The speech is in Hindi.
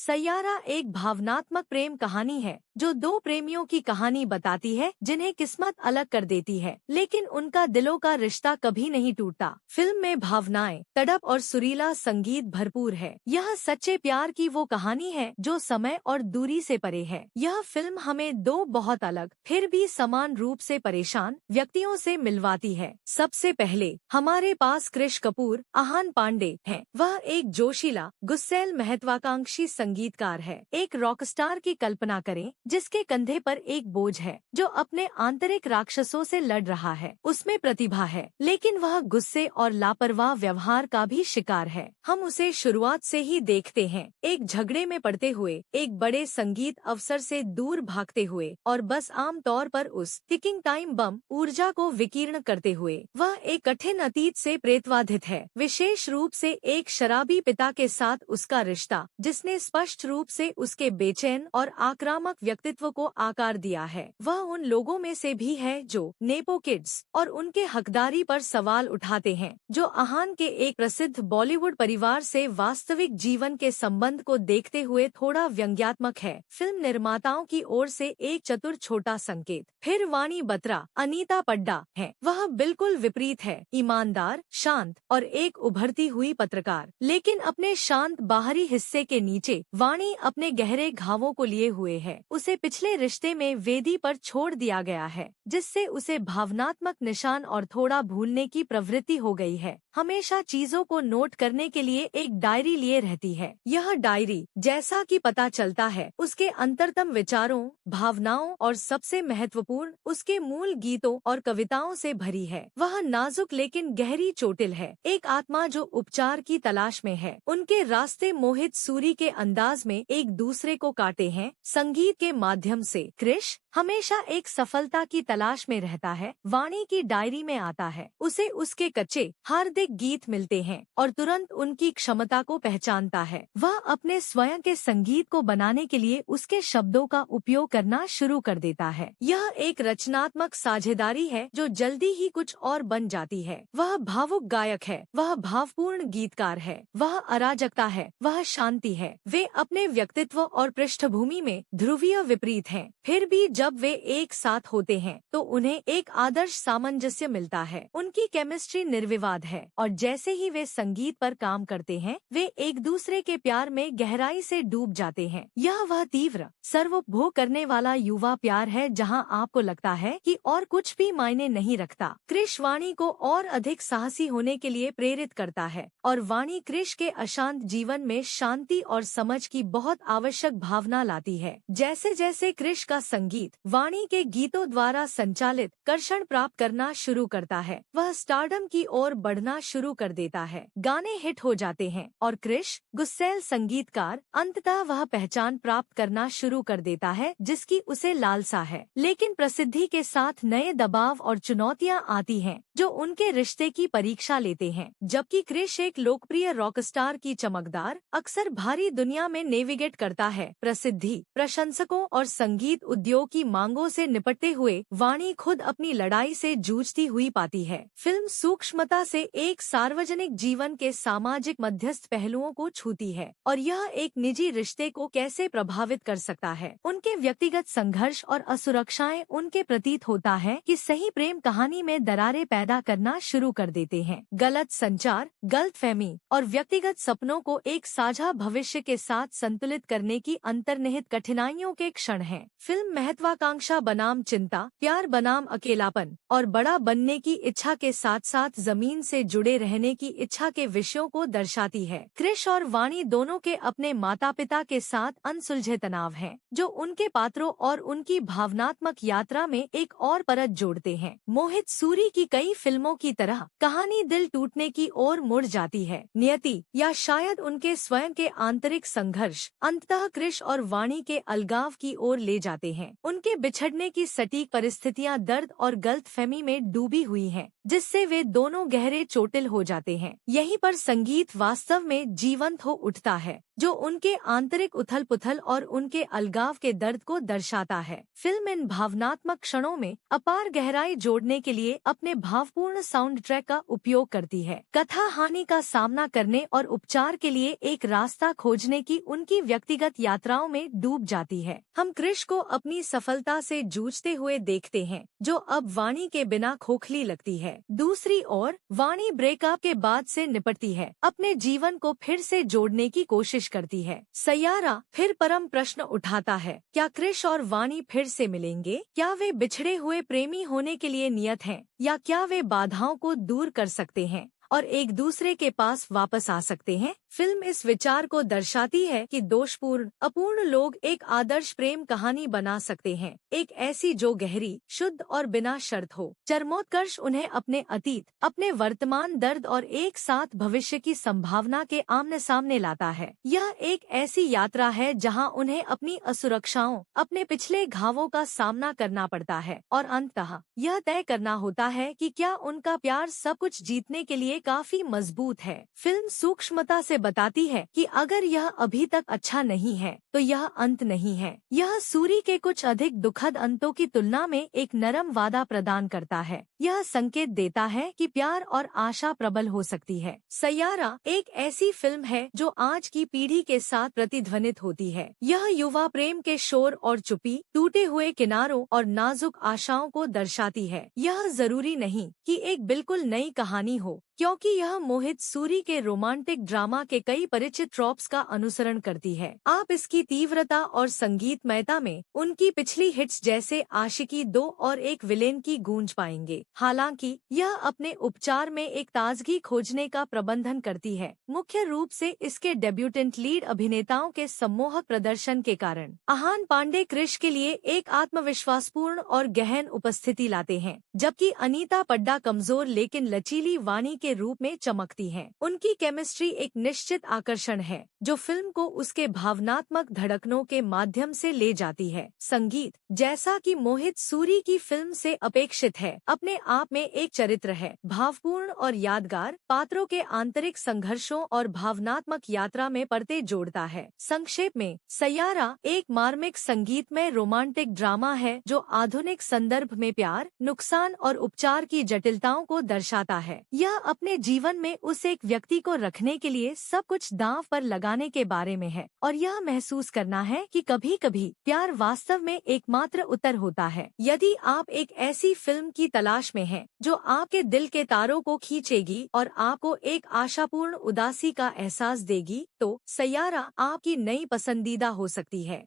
सैयारा एक भावनात्मक प्रेम कहानी है जो दो प्रेमियों की कहानी बताती है जिन्हें किस्मत अलग कर देती है, लेकिन उनका दिलों का रिश्ता कभी नहीं टूटता। फिल्म में भावनाएं, तड़प और सुरीला संगीत भरपूर है। यह सच्चे प्यार की वो कहानी है जो समय और दूरी से परे है। यह फिल्म हमें दो बहुत अलग फिर भी समान रूप से परेशान व्यक्तियों से मिलवाती है। सबसे पहले हमारे पास कृष कपूर आहान पांडे हैं। वह एक जोशीला, गुस्सैल, महत्वाकांक्षी संगीतकार है। एक रॉकस्टार की कल्पना करें जिसके कंधे पर एक बोझ है जो अपने आंतरिक राक्षसों से लड़ रहा है। उसमें प्रतिभा है लेकिन वह गुस्से और लापरवाह व्यवहार का भी शिकार है। हम उसे शुरुआत से ही देखते हैं, एक झगड़े में पड़ते हुए, एक बड़े संगीत अवसर से दूर भागते हुए और बस आम तौर पर उस टिकिंग टाइम बम ऊर्जा को विकीर्ण करते हुए। वह एक कठिन अतीत से प्रेतवाधित है, विशेष रूप से एक शराबी पिता के साथ उसका रिश्ता जिसने स्पष्ट रूप से उसके बेचैन और आक्रामक व्यक्तित्व को आकार दिया है। वह उन लोगों में से भी है जो नेपो किड्स और उनके हकदारी पर सवाल उठाते हैं, जो आहान के एक प्रसिद्ध बॉलीवुड परिवार से वास्तविक जीवन के संबंध को देखते हुए थोड़ा व्यंग्यात्मक है। फिल्म निर्माताओं की ओर से एक चतुर छोटा संकेत। फिर वाणी बत्रा, अनीता पड्डा है। वह बिल्कुल विपरीत है, ईमानदार, शांत और एक उभरती हुई पत्रकार। लेकिन अपने शांत बाहरी हिस्से के नीचे वाणी अपने गहरे घावों को लिए हुए है। उसे पिछले रिश्ते में वेदी पर छोड़ दिया गया है जिससे उसे भावनात्मक निशान और थोड़ा भूलने की प्रवृत्ति हो गई है। हमेशा चीजों को नोट करने के लिए एक डायरी लिए रहती है। यह डायरी, जैसा कि पता चलता है, उसके अंतरतम विचारों, भावनाओं और सबसे महत्वपूर्ण उसके मूल गीतों और कविताओं से भरी है। वह नाजुक लेकिन गहरी चोटिल है, एक आत्मा जो उपचार की तलाश में है। उनके रास्ते मोहित सूरी के अंदाज में एक दूसरे को काटे हैं, संगीत के माध्यम से। कृष हमेशा एक सफलता की तलाश में रहता है। वाणी की डायरी में आता है, उसे उसके कच्चे हार्दिक गीत मिलते हैं और तुरंत उनकी क्षमता को पहचानता है। वह अपने स्वयं के संगीत को बनाने के लिए उसके शब्दों का उपयोग करना शुरू कर देता है। यह एक रचनात्मक साझेदारी है जो जल्दी ही कुछ और बन जाती है। वह भावुक गायक है, वह भावपूर्ण गीतकार है, वह अराजकता है, वह शांति है। वे अपने व्यक्तित्व और पृष्ठभूमि में ध्रुवीय विपरीत हैं, फिर भी जब वे एक साथ होते हैं तो उन्हें एक आदर्श सामंजस्य मिलता है। उनकी केमिस्ट्री निर्विवाद है और जैसे ही वे संगीत पर काम करते हैं वे एक दूसरे के प्यार में गहराई से डूब जाते हैं। यह वह तीव्र, सर्वोपभोग करने वाला युवा प्यार है जहां आपको लगता है कि और कुछ भी मायने नहीं रखता। कृष वाणी को और अधिक साहसी होने के लिए प्रेरित करता है और वाणी कृष के अशांत जीवन में शांति और समझ की बहुत आवश्यक भावना लाती है। जैसे जैसे कृष का संगीत वाणी के गीतों द्वारा संचालित कर्षण प्राप्त करना शुरू करता है, वह स्टारडम की ओर बढ़ना शुरू कर देता है। गाने हिट हो जाते हैं और कृष, गुस्सैल संगीतकार, अंततः वह पहचान प्राप्त करना शुरू कर देता है जिसकी उसे लालसा है। लेकिन प्रसिद्धि के साथ नए दबाव और चुनौतियां आती हैं जो उनके रिश्ते की परीक्षा लेते हैं। जबकि कृष एक लोकप्रिय रॉकस्टार की चमकदार, अक्सर भारी दुनिया में नेविगेट करता है, प्रसिद्धि, प्रशंसकों और संगीत उद्योग की मांगों से निपटते हुए वाणी खुद अपनी लड़ाई से जूझती हुई पाती है। फिल्म सूक्ष्मता से एक सार्वजनिक जीवन के सामाजिक मध्यस्थ पहलुओं को छूती है और यह एक निजी रिश्ते को कैसे प्रभावित कर सकता है। उनके व्यक्तिगत संघर्ष और असुरक्षाएं उनके प्रतीत होता है कि सही प्रेम कहानी में दरारें पैदा करना शुरू कर देते हैं। गलत संचार, गलतफहमी और व्यक्तिगत सपनों को एक साझा भविष्य के साथ संतुलित करने की अंतर्निहित कठिनाइयों के क्षण हैं। फिल्म महत्वाकांक्षा बनाम चिंता, प्यार बनाम अकेलापन और बड़ा बनने की इच्छा के साथ साथ जमीन से जुड़े रहने की इच्छा के विषयों को दर्शाती है। कृष और वाणी दोनों के अपने माता पिता के साथ अनसुलझे तनाव हैं, जो उनके पात्रों और उनकी भावनात्मक यात्रा में एक और परत जोड़ते हैं। मोहित सूरी की कई फिल्मों की तरह कहानी दिल टूटने की ओर मुड़ जाती है। नियति या शायद उनके स्वयं के आंतरिक संघर्ष अंततः कृष और वाणी के अलगाव की ओर ले जाते हैं। उनके बिछड़ने की सटीक परिस्थितियां दर्द और गलतफहमी में डूबी हुई हैं, जिससे वे दोनों गहरे चोटिल हो जाते हैं। यहीं पर संगीत वास्तव में जीवंत हो उठता है, जो उनके आंतरिक उथल पुथल और उनके अलगाव के दर्द को दर्शाता है। फिल्म इन भावनात्मक क्षणों में अपार गहराई जोड़ने के लिए अपने भावपूर्ण साउंड ट्रैक का उपयोग करती है। कथा हानि का सामना करने और उपचार के लिए एक रास्ता खोजने कि उनकी व्यक्तिगत यात्राओं में डूब जाती है। हम क्रिश को अपनी सफलता से जूझते हुए देखते हैं, जो अब वाणी के बिना खोखली लगती है। दूसरी ओर वाणी ब्रेकअप के बाद से निपटती है, अपने जीवन को फिर से जोड़ने की कोशिश करती है। सैयारा फिर परम प्रश्न उठाता है, क्या क्रिश और वाणी फिर से मिलेंगे? क्या वे बिछड़े हुए प्रेमी होने के लिए नियत हैं, या क्या वे बाधाओं को दूर कर सकते हैं और एक दूसरे के पास वापस आ सकते हैं? फिल्म इस विचार को दर्शाती है कि दोषपूर्ण, अपूर्ण लोग एक आदर्श प्रेम कहानी बना सकते हैं, एक ऐसी जो गहरी, शुद्ध और बिना शर्त हो। चरमोत्कर्ष उन्हें अपने अतीत, अपने वर्तमान दर्द और एक साथ भविष्य की संभावना के आमने सामने लाता है। यह एक ऐसी यात्रा है जहां उन्हें अपनी असुरक्षाओं, अपने पिछले घावों का सामना करना पड़ता है और अंततः यह तय करना होता है कि क्या उनका प्यार सब कुछ जीतने के लिए काफी मजबूत है। फिल्म सूक्ष्मता से बताती है कि अगर यह अभी तक अच्छा नहीं है तो यह अंत नहीं है। यह सूरी के कुछ अधिक दुखद अंतों की तुलना में एक नरम वादा प्रदान करता है। यह संकेत देता है कि प्यार और आशा प्रबल हो सकती है। सैयारा एक ऐसी फिल्म है जो आज की पीढ़ी के साथ प्रतिध्वनित होती है। यह युवा प्रेम के शोर और चुप्पी, टूटे हुए किनारों और नाजुक आशाओं को दर्शाती है। यह जरूरी नहीं कि एक बिल्कुल नई कहानी हो, क्योंकि यह मोहित सूरी के रोमांटिक ड्रामा के कई परिचित ट्रॉप्स का अनुसरण करती है। आप इसकी तीव्रता और संगीतमयता में उनकी पिछली हिट्स जैसे आशिकी 2 और एक विलेन की गूंज पाएंगे। हालांकि यह अपने उपचार में एक ताजगी खोजने का प्रबंधन करती है, मुख्य रूप से इसके डेब्यूटेंट लीड अभिनेताओं के सम्मोहक प्रदर्शन के कारण। आहान पांडे क्रिश के लिए एक आत्मविश्वासपूर्ण और गहन उपस्थिति लाते हैं, जबकि अनीता पड्डा कमजोर लेकिन लचीली वाणी के रूप में चमकती हैं। उनकी केमिस्ट्री एक निश्चित आकर्षण है, जो फिल्म को उसके भावनात्मक धड़कनों के माध्यम से ले जाती है। संगीत, जैसा कि मोहित सूरी की फिल्म से अपेक्षित है, अपने आप में एक चरित्र है, भावपूर्ण और यादगार, पात्रों के आंतरिक संघर्षों और भावनात्मक यात्रा में परतें जोड़ता है। संक्षेप में, सैयारा एक मार्मिक संगीतमय रोमांटिक ड्रामा है जो आधुनिक संदर्भ में प्यार, नुकसान और उपचार की जटिलताओं को दर्शाता है। यह अपने जीवन में उस एक व्यक्ति को रखने के लिए सब कुछ दांव पर लगाने के बारे में है, और यह महसूस करना है कि कभी-कभी प्यार वास्तव में एकमात्र उत्तर होता है। यदि आप एक ऐसी फिल्म की तलाश में हैं जो आपके दिल के तारों को खींचेगी और आपको एक आशापूर्ण उदासी का एहसास देगी, तो सैयारा आपकी नई पसंदीदा हो सकती है।